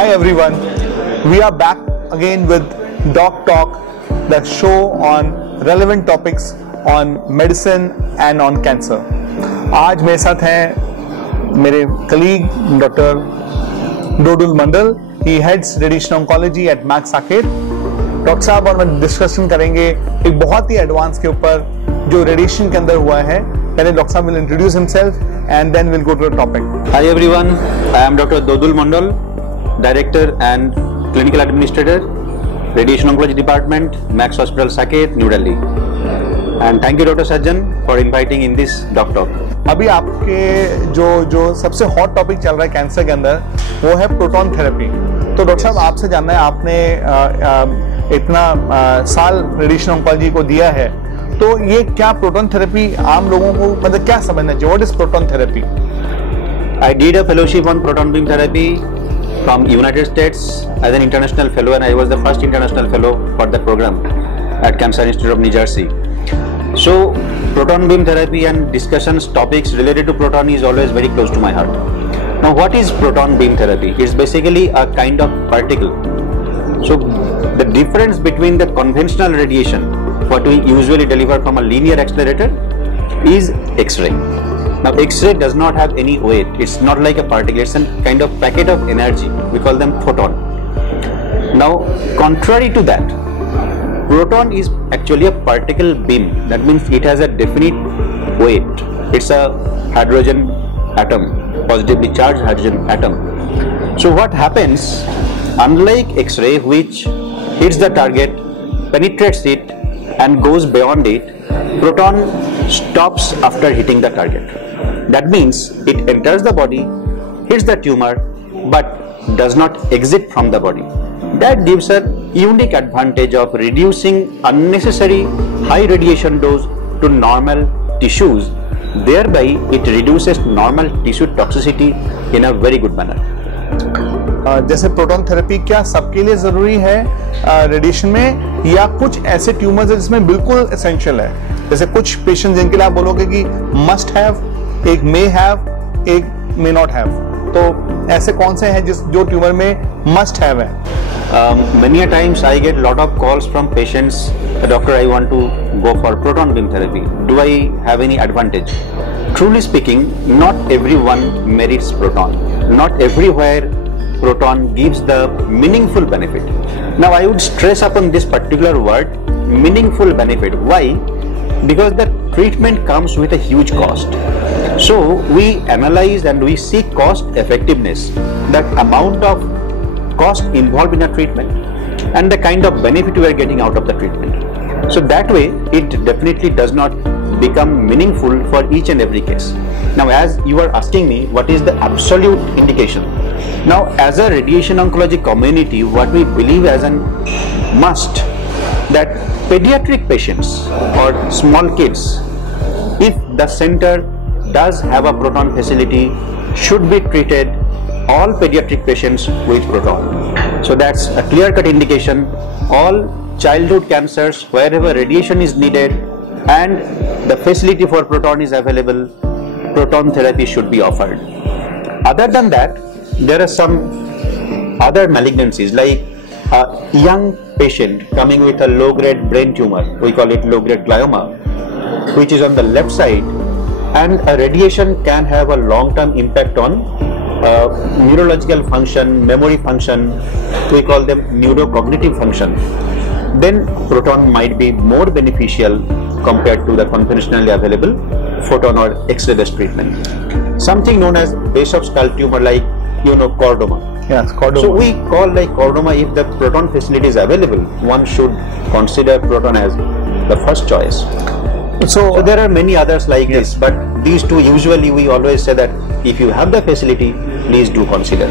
Hi everyone, we are back again with Doc Talk, the show on relevant topics on medicine and on cancer. आज मेरे साथ हैं मेरे colleague doctor Dodul Mandal. He heads radiation oncology at Max Saket. Doctor साहब और मैं discussion करेंगे एक बहुत ही एडवांस के ऊपर जो रेडिएशन के अंदर हुआ है. पहले डॉक्टर साहब will introduce himself and then we'll go to the topic. Hi everyone, I am Dr. Dodul Mandal, Director and Clinical Administrator, Radiation Oncology Department, Max Hospital Saket, New Delhi. And thank you Dr. Sajjan for inviting in this Doc Talk. अभी आपके जो सबसे hot topic चल रहा है cancer के अंदर वो है प्रोटॉन थेरेपी. तो डॉक्टर साहब आपसे जानना है, आपने इतना साल रेडिएशन ऑन्कोलॉजी को दिया है, तो ये क्या प्रोटॉन थेरेपी आम लोगों को मतलब क्या समझना चाहिए? What is proton therapy? I did a fellowship on proton beam therapy from United States as an international fellow, and I was the first international fellow for the program at Cancer Institute of New Jersey. So proton beam therapy and discussions topics related to proton is always very close to my heart. Now what is proton beam therapy? It's basically a kind of particle. So the difference between the conventional radiation what we usually deliver from a linear accelerator is X-ray. Now X-ray does not have any weight. It's not like a particle. It's a kind of packet of energy. We call them photon. Now contrary to that, proton is actually a particle beam. That means it has a definite weight. It's a hydrogen atom, positively charged hydrogen atom. So what happens, unlike X-ray which hits the target, penetrates it and goes beyond it, proton stops after hitting the target. That means it enters the body, hits the tumor, but does not exit from the body. That gives a unique advantage of reducing unnecessary high radiation dose to normal tissues. Thereby, it reduces normal tissue toxicity in a very good manner. जैसे proton therapy क्या सबके लिए जरूरी है radiation में, या कुछ ऐसे ट्यूमर्स है जिसमें बिल्कुल एसेंशियल है? जैसे कुछ पेशेंट जिनके लिए आप बोलोगे कि मस्ट हैव, एक मे हैव, एक मे नॉट हैव, तो ऐसे कौन से हैं जो ट्यूमर में मस्ट हैव है? Many a times I get lot of calls from patients, doctor I want to go for proton beam therapy. Do I have any advantage? Truly speaking, not everyone merits proton. Not everywhere proton gives the meaningful benefit. Now I would stress upon this particular word, meaningful benefit. Why? Because the treatment comes with a huge cost. So we analyze and we seek cost effectiveness, that amount of cost involved in a treatment and the kind of benefit we are getting out of the treatment. So that way it definitely does not become meaningful for each and every case. Now as you are asking me what is the absolute indication, now as a radiation oncology community what we believe as a must, that pediatric patients or small kids, if the center does have a proton facility, should be treated all pediatric patients with proton. So that's a clear-cut indication. All childhood cancers wherever radiation is needed and the facility for proton is available, proton therapy should be offered. Other than that, there are some other malignancies like a young patient coming with a low-grade brain tumor, we call it low-grade glioma, which is on the left side, and a radiation can have a long-term impact on neurological function, memory function, we call them neurocognitive function. Then proton might be more beneficial compared to the conventionally available photon or X-ray based treatment. Something known as base of skull tumor, like chordoma. Yes, chordoma. So we call like chordoma, if the proton facility is available, one should consider proton as the first choice. So there are many others like this, but these two usually we always say that if you have the facility, please do consider.